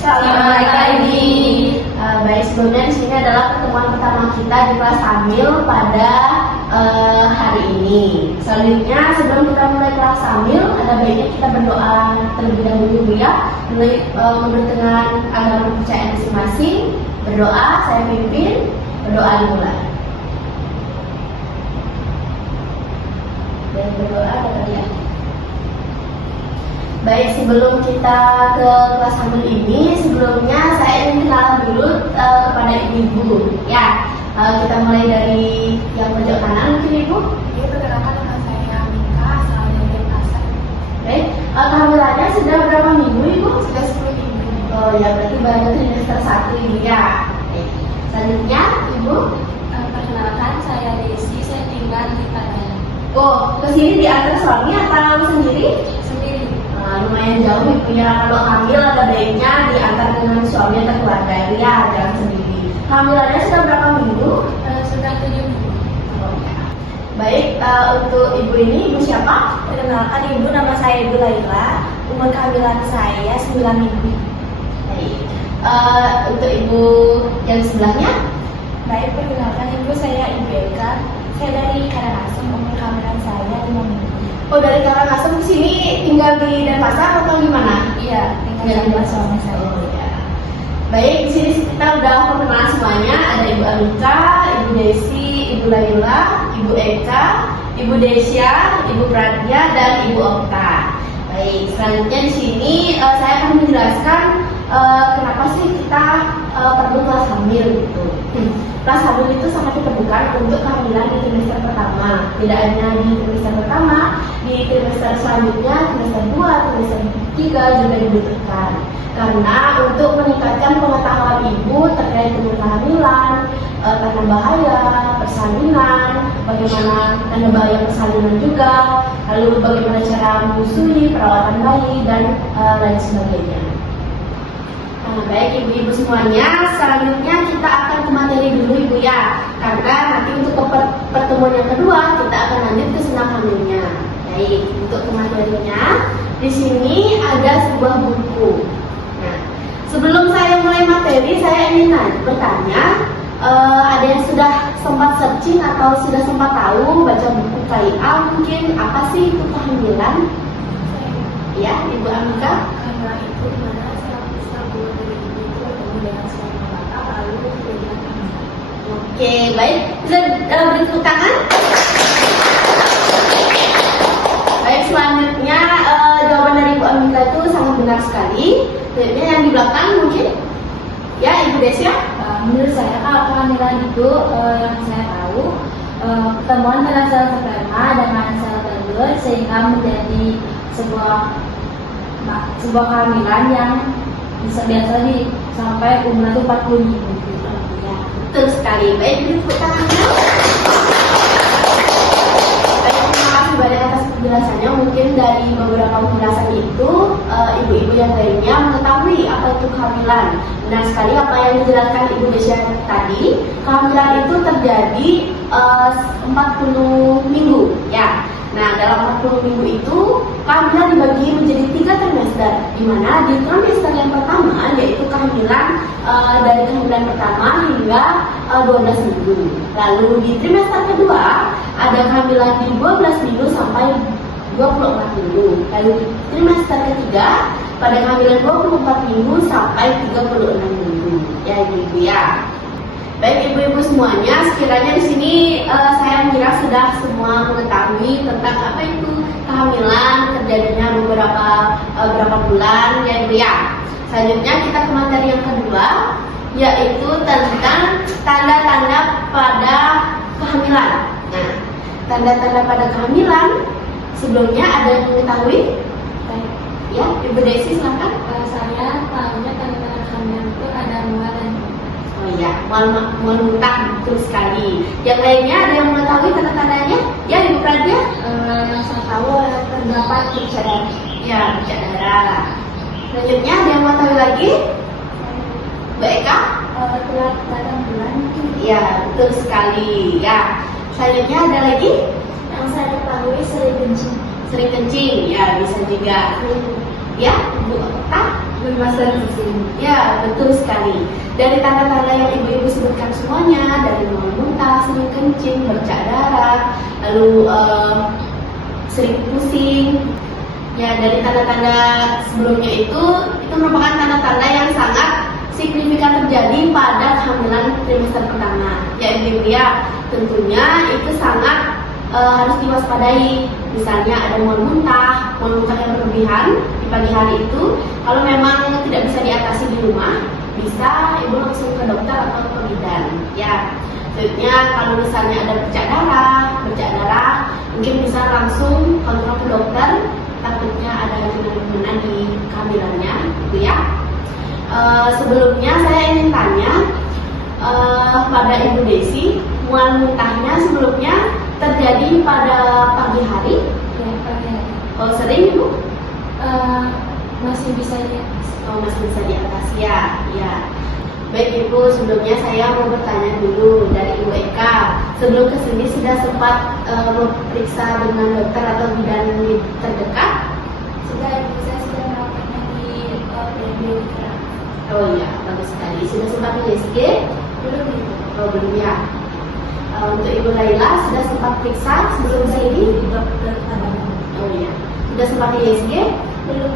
Selamat pagi. Baik, sebelumnya di sini adalah pertemuan pertama kita di kelas Hamil pada hari ini. Selanjutnya, sebelum kita mulai kelas Hamil, ada baiknya kita berdoa terlebih dahulu ya. Menurut dengan agama kepercayaan masing-masing. Berdoa, saya pimpin. Berdoa dimulai. Dan berdoa kalian. Baik, sebelum kita ke kelas hamil ini, sebelumnya saya ingin kenalan dulu kepada ibu-ibu. Ya, kita mulai dari yang pojok kanan mungkin ibu. Ini perkenalkan nama saya Mika, asal dari Pasar. Baik, kehamilannya sudah berapa minggu ibu? Sudah 10 minggu. Oh ya, berarti baru trimester 1 ibu ya. Baik. Selanjutnya ibu. Perkenalkan saya Desi, saya tinggal di Padang. Oh, kesini diantar suami atau sendiri? Sendiri. Lumayan jauh ibu ya, kalau hamil ada baiknya diantar dengan suami atau keluarga ya, jangan sendiri. Kehamilannya sudah berapa minggu? Sudah 7 minggu. Oh, ya. Baik, untuk ibu ini, ibu siapa? Perkenalkan ibu, nama saya Ibu Laila. Umur kehamilan saya 9 minggu. Baik. Untuk ibu yang sebelahnya? Baik, perkenalkan ibu, saya Ibu Eka. Saya dari Karangasem, umur kehamilan saya 5 minggu. Oh, dari Karangasem ke sini tinggal di Denpasar atau gimana? Iya, tinggal di suami saya. Oh, ya. Baik, di sini kita udah perkenalan semuanya. Ada Ibu Amika, Ibu Desi, Ibu Laila, Ibu Eka, Ibu Desya, Ibu Pradya, dan Ibu Okta. Baik, selanjutnya di sini saya akan menjelaskan kenapa sih kita perlu kelas hamil gitu. Kelas hamil itu sangat diperlukan untuk kehamilan di trimester pertama. Tidak hanya di trimester pertama, di trimester selanjutnya, trimester 2, trimester 3 juga dibutuhkan. Karena untuk meningkatkan pengetahuan ibu terkait dengan kehamilan, tanda bahaya, persalinan, bagaimana tanda bahaya persalinan juga, lalu bagaimana cara menyusui, perawatan bayi, dan lain sebagainya. Nah, baik ibu-ibu semuanya, selanjutnya kita akan ke materi dulu ibu ya, karena nanti untuk pertemuan yang kedua kita akan lanjut ke senam hamilnya. Baik, untuk ke materinya, di sini ada sebuah buku. Nah, sebelum saya mulai materi, saya ingin bertanya, ada yang sudah sempat searching atau sudah sempat tahu baca buku KIA mungkin apa sih itu kehamilan? Ya, Ibu Amika. Kehamilan itu dimana sabun dari ibu itu bertemu dengan suami bapak lalu terjadi kehamilan. Oke, baik. Bisa beri tepuk tangan? Baik, selanjutnya jawaban dari Ibu Amika itu sangat benar sekali. Selanjutnya yang di belakang mungkin? Ya, Ibu Desya. Menurut saya kalau kehamilan itu yang saya tahu pertemuan antara sel sperma dengan sel telur sehingga menjadi sebuah kehamilan yang bisa biasa sampai umur itu 40 minggu. Ya. Betul sekali. Baik, beri tepuk tangannya. Baik, terima kasih banyak atas penjelasannya. Mungkin dari beberapa penjelasan itu, ibu-ibu yang lainnya mengetahui apa itu kehamilan. Benar sekali apa yang dijelaskan Ibu Desya tadi. Kehamilan itu terjadi 40 minggu, ya. Nah, dalam 40 minggu itu kehamilan dibagi menjadi 3 trimester, di mana di trimester yang pertama yaitu kehamilan dari kehamilan pertama hingga 12 minggu. Lalu di trimester kedua ada kehamilan di 12 minggu sampai 24 minggu. Lalu di trimester ketiga pada kehamilan 24 minggu sampai 36 minggu. Ya ibu ya. Baik ibu-ibu semuanya, sekiranya di sini saya kira sudah semua mengetahui tentang apa itu kehamilan, terjadinya berapa bulan ya ibu ya. Selanjutnya kita ke materi yang kedua, yaitu tentang tanda-tanda pada kehamilan. Nah, tanda-tanda pada kehamilan sebelumnya ada yang mengetahui? Ya, Ibu Desi silakan. Saya tahunya tanda-tanda kehamilan itu ada mual dan Oh iya, mual muntah, betul sekali. Yang lainnya ada yang mengetahui tanda-tandanya? Ya, Ibu Pradya? yang saya tahu terdapat bercak darah. Ya, bercak darah. Selanjutnya ada yang mengetahui lagi? Mbak Eka? Telat datang bulan. Ya, betul sekali. Ya, selanjutnya ada lagi? Yang saya ketahui sering kencing. Sering kencing, ya bisa juga. Ya, Ibu Okta? bermasalah di sini. Ya, betul sekali. Dari tanda-tanda yang ibu-ibu sebutkan semuanya, dari mual muntah, sering kencing, bercak darah, lalu sering pusing. Ya, dari tanda-tanda sebelumnya itu merupakan tanda-tanda yang sangat signifikan terjadi pada kehamilan trimester pertama. Ya, ibu ya, tentunya itu sangat harus diwaspadai. Misalnya ada mual muntah yang berlebihan di pagi hari itu, kalau memang tidak bisa diatasi di rumah, bisa ibu langsung ke dokter atau ke bidan. Ya, selanjutnya kalau misalnya ada bercak darah, mungkin bisa langsung kontrol ke dokter. Takutnya ada gimana di kehamilannya, gitu ya. Sebelumnya saya ingin tanya pada Ibu Desi, mual muntahnya sebelumnya terjadi pada pagi hari? Ya, pagi hari. Oh, sering Ibu? Masih bisa diatasi. Oh, masih bisa diatasi ya. Ya. Baik Ibu, sebelumnya saya mau bertanya dulu dari Ibu Eka. Sebelum kesini sudah sempat memeriksa dengan dokter atau bidan terdekat? Sudah, Ibu, saya sudah melakukannya di Belanda. Oh iya, bagus sekali. Sudah sempat di USG? Belum, Ibu. Oh belum ya. Untuk Ibu Laila sudah sempat periksa sebelum kesini? Di dokter Padang. Oh iya. Sudah sempat di USG? Belum.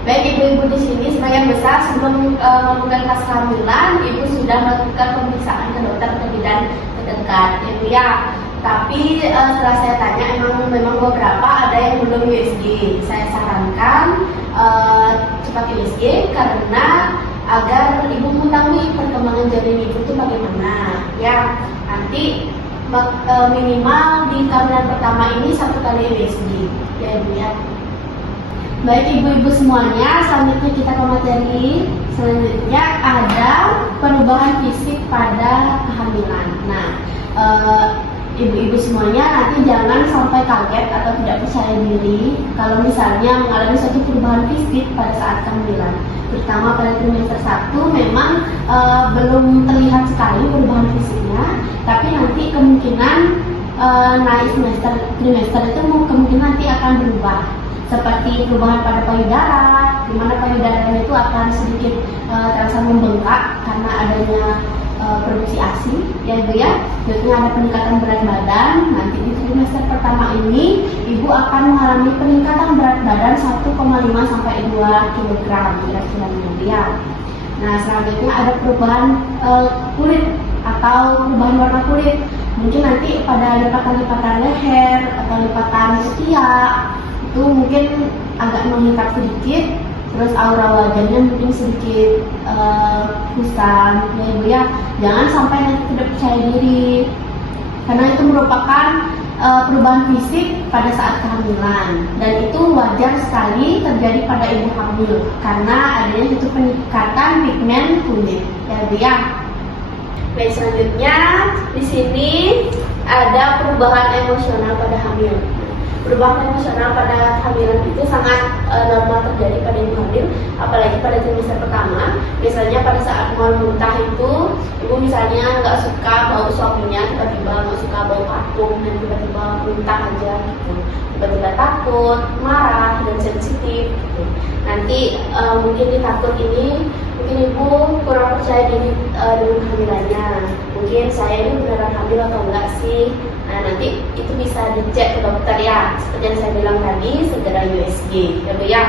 Baik ibu-ibu di sini sebagian besar sebelum melakukan tes kehamilan, ibu sudah melakukan pemeriksaan ke dokter atau bidan terdekat, ibu ya. Tapi setelah saya tanya, memang beberapa ada yang belum USG. Saya sarankan cepat USG karena agar ibu mengetahui perkembangan janin ibu itu bagaimana. Ya, nanti minimal di kehamilan pertama ini 1 kali USG, ya ibu ya. Baik ibu-ibu semuanya, selanjutnya kita ke materi. Selanjutnya ada perubahan fisik pada kehamilan. Nah, ibu-ibu semuanya nanti jangan sampai kaget atau tidak percaya diri kalau misalnya mengalami suatu perubahan fisik pada saat kehamilan. Terutama pada trimester 1 memang belum terlihat sekali perubahan fisiknya, tapi nanti kemungkinan naik trimester itu kemungkinan nanti akan berubah. Seperti perubahan pada payudara, di mana payudaranya itu akan sedikit terasa membengkak karena adanya produksi ASI, ya ibu ya. Jadi ada peningkatan berat badan. Nanti di trimester pertama ini ibu akan mengalami peningkatan berat badan 1,5 sampai 2 kg kira-kira ya. Nah, selanjutnya ada perubahan kulit atau perubahan warna kulit. Mungkin nanti pada lipatan-lipatan leher atau lipatan ketiak itu mungkin agak mengikat sedikit, terus aura wajahnya mungkin sedikit kusam, ya ibu ya. Jangan sampai nanti tidak percaya diri, karena itu merupakan perubahan fisik pada saat kehamilan, dan itu wajar sekali terjadi pada ibu hamil karena adanya suatu peningkatan pigmen kulit, ya ibu ya. Baik, selanjutnya di sini ada perubahan emosional pada hamil. Perubahan emosional pada kehamilan itu sangat normal terjadi pada ibu hamil, apalagi pada trimester pertama. Biasanya pada saat mual muntah itu, ibu misalnya nggak suka bau suaminya, tiba-tiba nggak suka bau parfum, dan tiba-tiba muntah aja gitu. Tiba-tiba takut, marah, dan sensitif gitu. Nanti mungkin di takut ini, mungkin ibu kurang percaya diri dengan kehamilannya. Mungkin saya ini beneran hamil atau enggak sih? Nah, nanti itu bisa dicek ke dokter ya. Seperti yang saya bilang tadi, segera USG, ya Bu ya.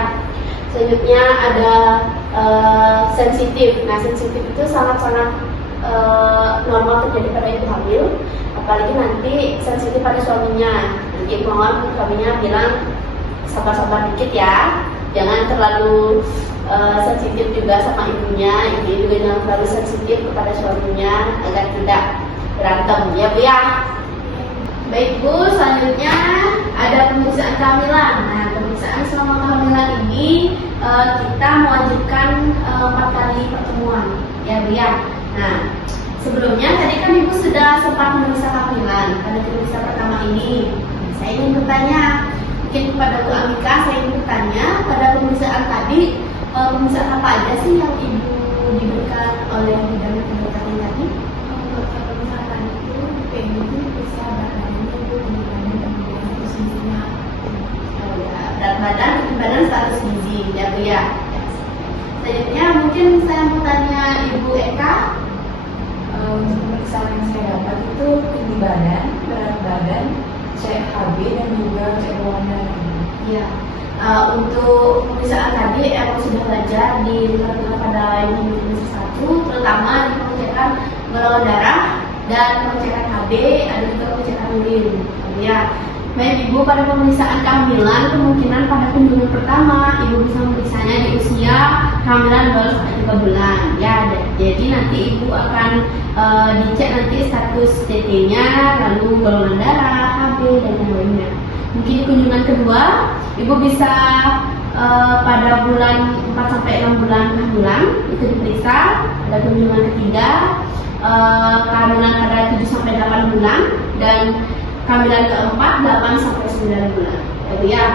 Selanjutnya ada sensitif. Nah, sensitif itu sangat-sangat normal terjadi pada ibu hamil. Apalagi nanti sensitif pada suaminya. Nanti mohon suaminya bilang sabar-sabar dikit ya. Jangan terlalu sensitif juga sama ibunya. Ibu juga jangan terlalu sensitif kepada suaminya agar tidak berantem, ya Bu ya. Baik Bu, selanjutnya ada pemeriksaan kehamilan. Nah, pemeriksaan selama kehamilan ini kita mewajibkan 4 kali pertemuan, ya Bu ya. Nah, sebelumnya tadi kan Ibu sudah sempat memeriksa kehamilan pada trimester pertama ini. Saya ingin bertanya, mungkin kepada Bu Amika, saya ingin bertanya pada pemeriksaan tadi, pemeriksaan apa aja sih yang Ibu diberikan oleh bidan pendekatan tadi? Pemeriksaan itu PMI bisa berat badan, status gizi, ya Bu ya. mungkin saya mau tanya Ibu Eka. Untuk pemeriksaan yang saya dapat itu tinggi badan, berat badan, cek HB dan juga cek bawaan darah. Ya, untuk pemeriksaan tadi aku sudah belajar di literatur pada Indonesia 1, terutama di pengecekan golongan darah dan pengecekan HB, ada juga pengecekan urin. Ya, baik Ibu, pada pemeriksaan kehamilan kemungkinan pada kunjungan pertama Ibu bisa memeriksanya di usia kehamilan 2 sampai 3 bulan. Ya, jadi nanti Ibu akan dicek nanti status TT-nya, lalu golongan darah, HB dan yang lainnya. Mungkin di kunjungan kedua Ibu bisa pada bulan 4 sampai 6 bulan kehamilan itu diperiksa. Ada kunjungan ketiga kehamilan pada 7 sampai 8 bulan dan kehamilan keempat 8 sampai 9 bulan. Jadi ya,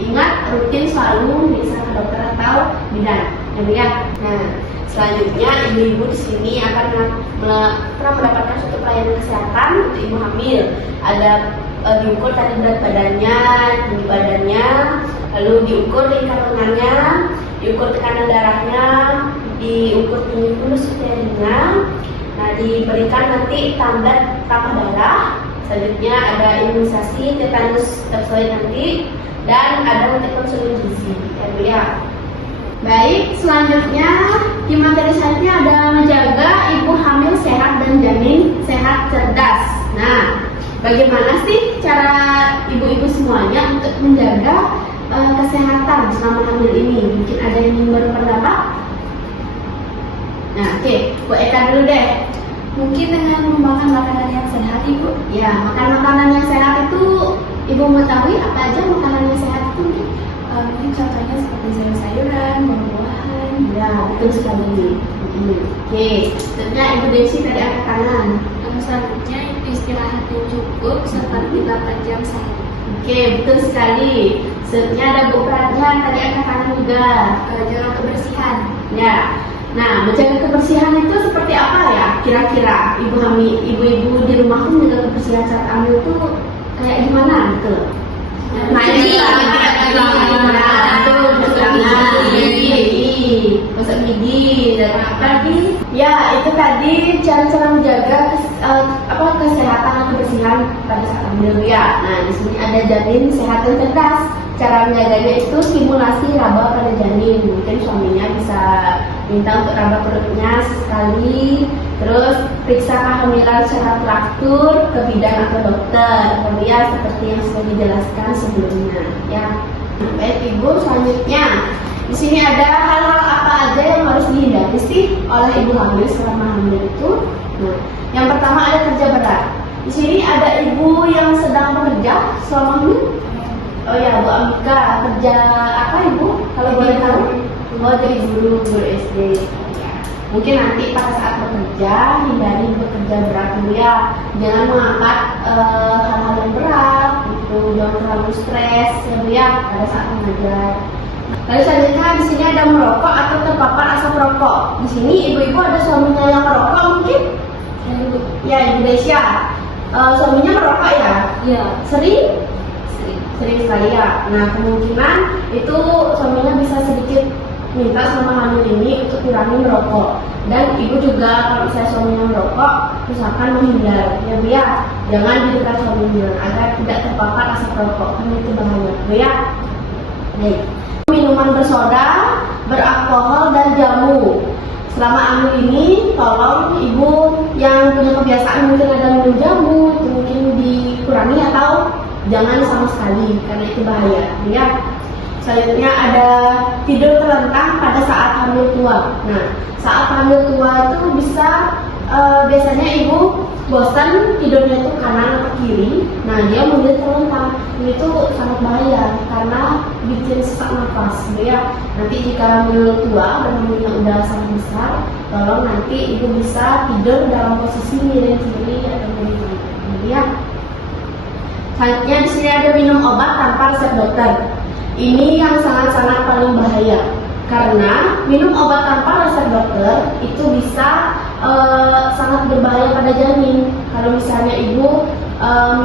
ingat rutin selalu periksa ke dokter atau bidan. Jadi ya. Nah, selanjutnya ibu-ibu di sini akan pernah mendapatkan suatu pelayanan kesehatan untuk ibu hamil. Ada diukur tadi berat badannya, tinggi badannya, lalu diukur tinggi kandungannya, diukur tekanan darahnya, diukur tinggi pulus uterina. Nah, diberikan nanti tablet tambah darah. Selanjutnya ada imunisasi tetanus toxoid nanti dan ada untuk konsulin gizi. Ya. Baik, selanjutnya di materi selanjutnya ada menjaga ibu hamil sehat dan janin sehat cerdas. Nah, bagaimana sih cara ibu-ibu semuanya untuk menjaga kesehatan selama hamil ini? Mungkin ada yang ingin berpendapat? Nah, oke, Bu Eka dulu deh. Mungkin dengan memakan makanan yang sehat, Ibu. Ya, makan makanan yang sehat itu Ibu mengetahui apa aja makanan yang sehat itu? Mungkin contohnya seperti sayur-sayuran, buah-buahan. Ya, betul sekali. Oke, selanjutnya Ibu Desi tadi angkat tangan. Selanjutnya istirahat yang cukup seperti 8 jam sehari. Oke, betul sekali. Selanjutnya ada Bu Pratnya tadi angkat tangan juga. Jaga kebersihan. Ya. Nah, menjaga kebersihan itu seperti apa ya? Kira-kira ibu-ibu di rumah tuh menjaga kebersihan saat hamil itu kayak gimana gitu? Nah, ini gosok gigi dan apa lagi? Ya, itu tadi cara-cara menjaga kesehatan dan kebersihan pada saat hamil ya. Nah, di sini ada janin sehat dan cerdas. Cara menjaganya itu stimulasi raba pada janin. Mungkin suaminya bisa minta untuk raba perutnya sekali, terus periksa kehamilan secara teratur ke bidan atau dokter. Kemudian seperti yang sudah dijelaskan sebelumnya. Ya, baik Ibu. Selanjutnya di sini ada hal-hal apa aja yang harus dihindari sih oleh ibu hamil selama hamil itu. Nah, yang pertama ada kerja berat. Di sini ada ibu yang sedang bekerja selama hamil. Oh ya, Bu Amika, kerja apa Ibu? Kalau boleh tahu? Oh, jadi guru SD. Ya. Mungkin nanti pada saat bekerja, hindari bekerja berat dulu ya. Jangan mengangkat hal-hal yang berat, gitu. Jangan terlalu stres ya pada saat mengajar. Lalu selanjutnya di sini ada merokok atau terpapar asap rokok. Di sini ibu-ibu ada suaminya yang merokok mungkin? Ya, Ibu Desya. Suaminya merokok ya? Iya. Sering sekali ya. Nah, kemungkinan itu suaminya bisa sedikit minta sama hamil ini untuk kurangi merokok. Dan ibu juga kalau misalnya suaminya merokok, misalkan menghindar ya Bu ya, jangan di dekat suaminya agar tidak terpapar asap rokok karena itu bahaya Bu ya. Nih, minuman bersoda, beralkohol dan jamu. Selama hamil ini tolong ibu yang punya kebiasaan mungkin ada minum jamu itu mungkin dikurangi atau jangan sama sekali karena itu bahaya ya. Selanjutnya ada tidur terlentang pada saat hamil tua. Nah, saat hamil tua itu bisa biasanya ibu bosan tidurnya itu kanan atau kiri. Nah, dia memilih terlentang. Itu sangat bahaya karena bikin sesak nafas ya. Nanti jika hamil tua dan hamilnya udah sangat besar, tolong nanti ibu bisa tidur dalam posisi miring kiri atau miring kanan ya. Selanjutnya di sini ada minum obat tanpa resep dokter. Ini yang sangat-sangat paling bahaya karena minum obat tanpa resep dokter itu bisa sangat berbahaya pada janin. Kalau misalnya ibu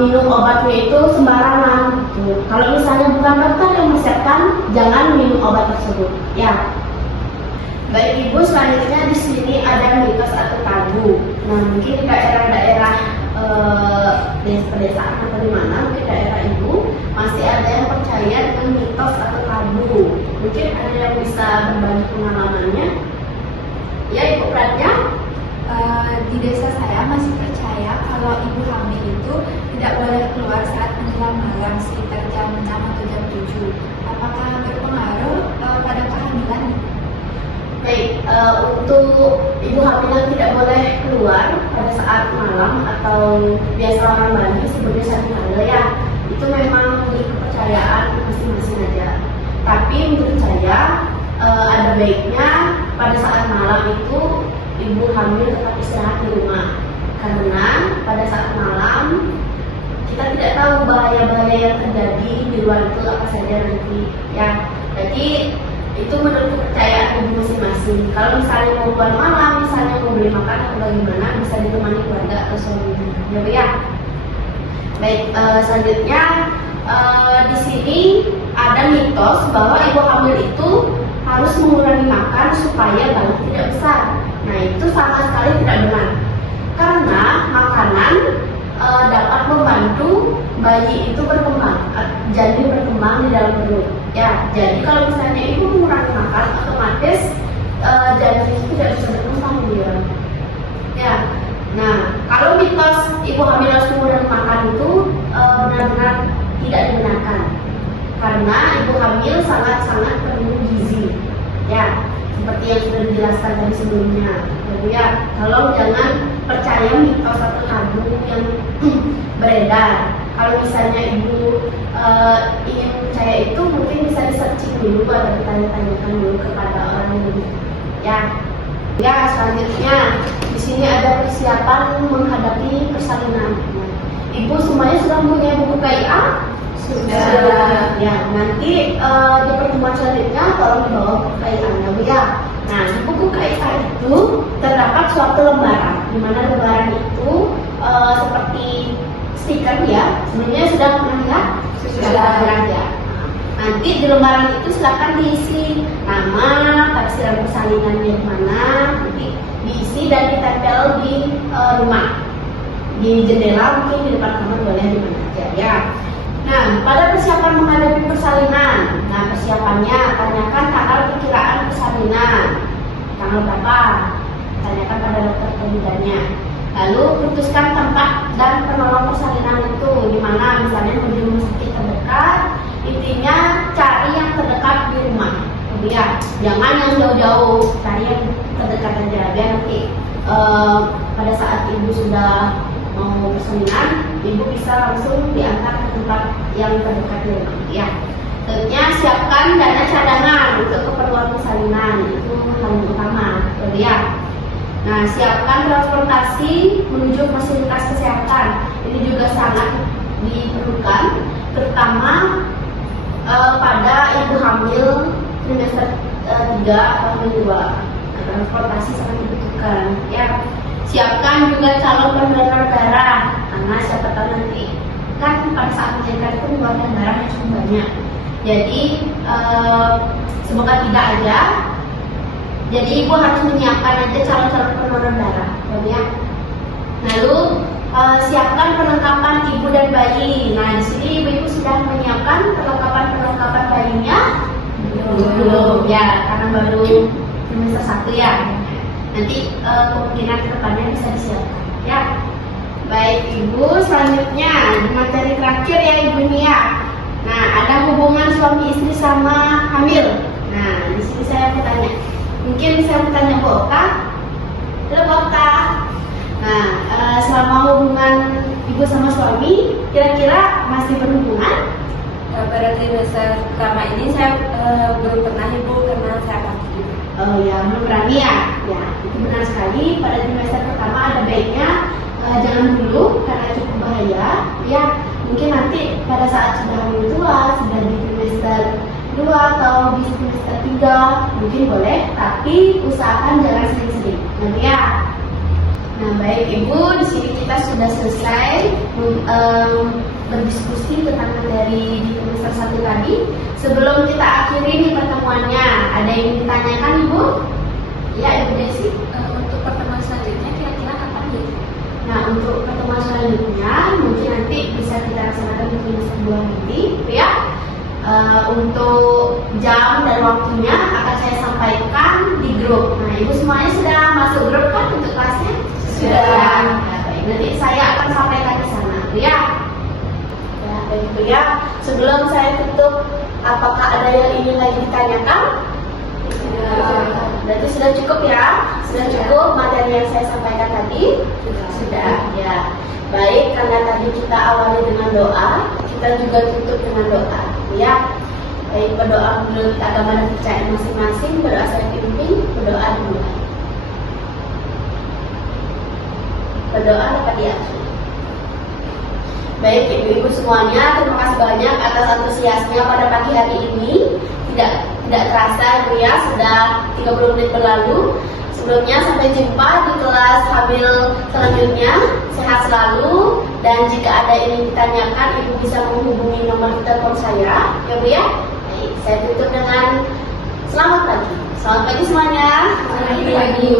minum obatnya itu sembarangan. Kalau misalnya bukan dokter yang resepkan, jangan minum obat tersebut. Ya. Baik Ibu, selanjutnya di sini ada mitos atau tabu. Nah, mungkin di daerah-daerah pedesaan atau di mana mungkin daerah Ibu masih ada yang percaya dengan mitos atau tabu. Mungkin ada yang bisa berbagi pengalamannya. Ya, Ibu Pratnya. Di desa saya masih percaya kalau ibu hamil itu tidak boleh keluar saat menjelang malam sekitar jam 6 atau jam 7. Apakah berpengaruh pada kehamilan? Baik, untuk ibu hamil yang tidak boleh keluar pada saat malam atau biasa orang Bali sebelumnya saat hamil ya, itu memang menjadi kepercayaan masing-masing aja. Tapi menurut saya ada baiknya pada saat malam itu ibu hamil tetap istirahat di rumah, karena pada saat malam kita tidak tahu bahaya-bahaya yang terjadi di luar itu apa saja nanti ya. Jadi itu menurut kepercayaan ibu masing-masing. Kalau misalnya mau keluar malam, misalnya mau beli makan atau bagaimana, bisa ditemani keluarga atau suami ya. Baik, selanjutnya di sini ada mitos bahwa ibu hamil itu harus mengurangi makan supaya bayi tidak besar. Nah, itu sama sekali tidak benar. Karena makanan dapat membantu bayi itu berkembang, jadi berkembang di dalam perut. Ya, jadi kalau misalnya ibu mengurangi makan, otomatis janin itu tidak bisa berkembang di dalam. Ya, nah kalau mitos ibu hamil harus mengurangi makan itu benar-benar tidak dibenarkan. Karena ibu hamil sangat-sangat perlu gizi. Ya, seperti yang sudah dijelaskan tadi sebelumnya. Jadi ya, tolong jangan percaya mitos atau tabu yang beredar. Kalau misalnya ibu ingin percaya itu, mungkin bisa di-searching dulu atau ditanya-tanyakan dulu kepada orang yang lebih. Ya, selanjutnya di sini ada persiapan menghadapi persalinan. Ibu semuanya sudah punya buku KIA? Sudah. Ya, nanti di pertemuan selanjutnya tolong dibawa buku KIA-nya, Bu ya. Nah, di buku KIA itu terdapat suatu lembaran, di mana lembaran itu seperti stiker ya. Sebelumnya sudah pernah lihat? Sudah pernah ya. Nanti di lembaran itu silakan diisi nama, tafsiran persalinannya di mana, nanti diisi dan ditempel di rumah, di jendela, mungkin di depan kamar, boleh di mana aja ya. Nah, pada persiapan menghadapi persalinan, nah persiapannya tanyakan tanggal perkiraan persalinan, tanggal berapa, tanyakan pada dokter pemudanya. Lalu putuskan tempat dan penolong persalinan itu di mana, misalnya menuju rumah sakit terdekat. Intinya cari yang terdekat di rumah, ya. Jangan yang jauh-jauh, cari yang terdekat aja biar nanti pada saat ibu sudah mau persalinan, ibu bisa langsung diantar ke tempat yang terdekat di rumah, ya. Tentunya siapkan dana cadangan untuk keperluan persalinan, itu hal yang utama, ya. Nah, siapkan transportasi menuju fasilitas kesehatan. Ini juga sangat diperlukan, terutama pada ibu hamil trimester 3 atau 2. Nah, transportasi sangat dibutuhkan. Ya, siapkan juga calon pendonor darah, karena siapa tahu nanti kan pada saat melahirkan itu mengeluarkan darah yang cukup banyak. Jadi semoga tidak ada. Jadi ibu harus menyiapkan aja calon-calon pendonor darah, ya. Lalu siapkan perlengkapan ibu dan bayi. Nah, di sini ibu sudah menyiapkan perlengkapan bayinya? Belum, ya, karena baru semester 1 ya. Nanti kemungkinan kedepannya bisa disiapkan, ya. Baik ibu, selanjutnya di materi terakhir ya ibu Nia. Nah, ada hubungan suami istri sama hamil. Nah, di sini saya bertanya. Mungkin saya bertanya Bu Okta. Halo Bu Okta. Nah, selama hubungan ibu sama suami, kira-kira masih berhubungan? Pada trimester pertama ini saya belum pernah ibu karena saya aktif. Oh ya, belum berani ya? Ya, itu benar sekali. Pada trimester pertama ada baiknya jangan dulu karena cukup bahaya. Ya, mungkin nanti pada saat sudah hamil tua, sudah di trimester 2 atau di semester 3 mungkin boleh, tapi usahakan jangan sering-sering. Nanti ya. Nah, baik ibu, di sini kita sudah selesai berdiskusi tentang materi di semester 1 tadi. Sebelum kita akhiri nih pertemuannya, ada yang ditanyakan ibu? Ya, Ibu Desi. Untuk pertemuan selanjutnya kira-kira kapan ya? Nah, untuk pertemuan selanjutnya mungkin nanti bisa kita laksanakan di semester 2 nanti, ya. Untuk jam dan waktunya akan saya sampaikan di grup. Nah, Ibu semuanya sudah masuk grup kan untuk kelasnya? Sudah ya. Nah, baik. Nanti saya akan sampaikan di sana, ya. Ya, baik itu ya. Sebelum saya tutup, apakah ada yang ingin lagi ditanyakan? Berarti sudah cukup ya? Sudah cukup materi yang saya sampaikan tadi? Sudah, ya. Baik, karena tadi kita awali dengan doa, kita juga tutup dengan doa, ya. Baik, berdoa menurut agama dan kepercayaan masing-masing, berdoa saya pimpin, berdoa dimulai. Berdoa dapat diakhiri. Baik, ibu-ibu semuanya, terima kasih banyak atas antusiasnya pada pagi hari ini. Tidak terasa, Ibu ya, sudah 30 menit berlalu. Sebelumnya sampai jumpa di kelas hamil selanjutnya. Sehat selalu, dan jika ada yang ditanyakan, Ibu bisa menghubungi nomor telepon saya, ya Bu ya. Baik, saya tutup dengan selamat pagi. Selamat pagi semuanya. Selamat pagi.